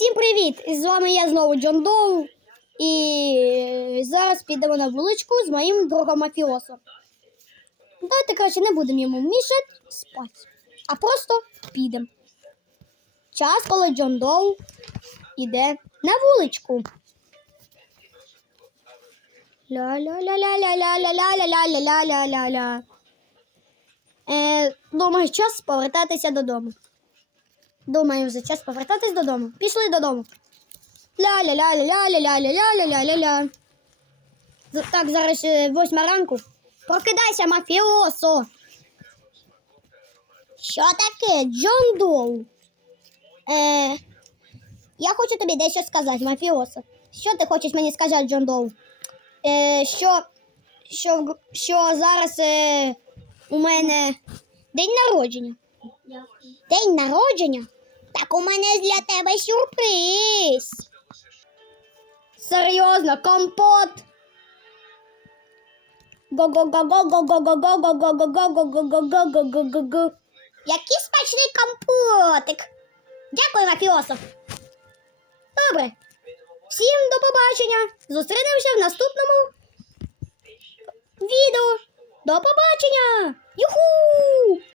Всім привіт! З вами я знову Джон Доу. І зараз підемо на вуличку з моїм другом Мафіосо. Давайте, коротше, не будемо йому мішати спати, а просто підемо. Час, коли Джон Доу йде на вуличку. Ля-ля-ля-ля-ля-ля-ля-ля-ля-ля-ля-ля-ля. Е, час повертатися додому. Думаю, вже час повертатись додому. Пішли додому. Ля-ля-ля-ля-ля-ля-ля-ля-ля-ля-ля. З- Так, зараз е, восьма ранку. Прокидайся, мафіосо. Що таке, Джон Доу? Е, я хочу тобі дещо сказати, мафіосо. Що ти хочеш мені сказати, Джон Доу? Е, що, що, що зараз е, у мене день народження. День народження? Так у мене для тебе сюрприз. Серйозно, компот. Го-го-го-го-го-го-го-го-го-го-го-го-го-го-го-го-го-го. Який смачний компотик. Дякую, мафіосо. Добре. Всім до побачення. Зустрінемося в наступному відео. До побачення. Юху!